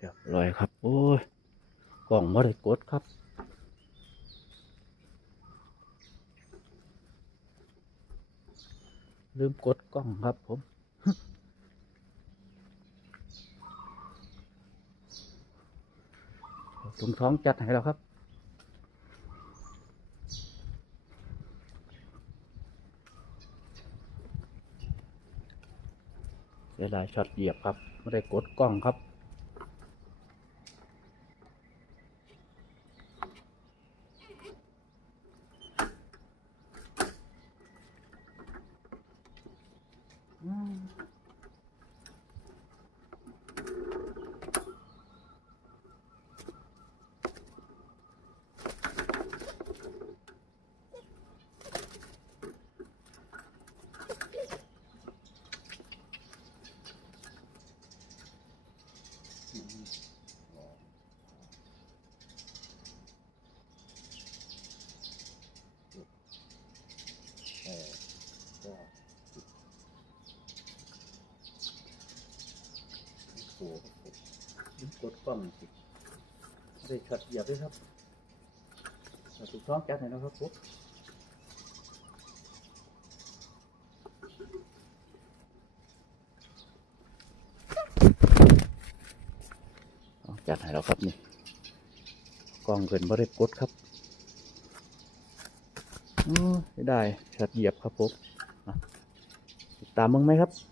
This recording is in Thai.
เรียบร้อยครับ โอ้ยกล่องไม่ได้กดครับลืมกดกล้องครับผม ถุงท้องจัดให้แล้วครับเสียดายช็อตเหยียบครับ ไม่ได้กดกล้องครับ อืมเออก็ โอ้โหลืมกดกล้องสิไม่ได้ช็อตเหยียบด้วยครับถูกท้องจัดให้แล้วครับผมเอาจัดให้เราครับนี่กล้องเกินบ่ได้กดครับอือได้ช็อตเหยียบครับผมติดตามมึงไหมครับ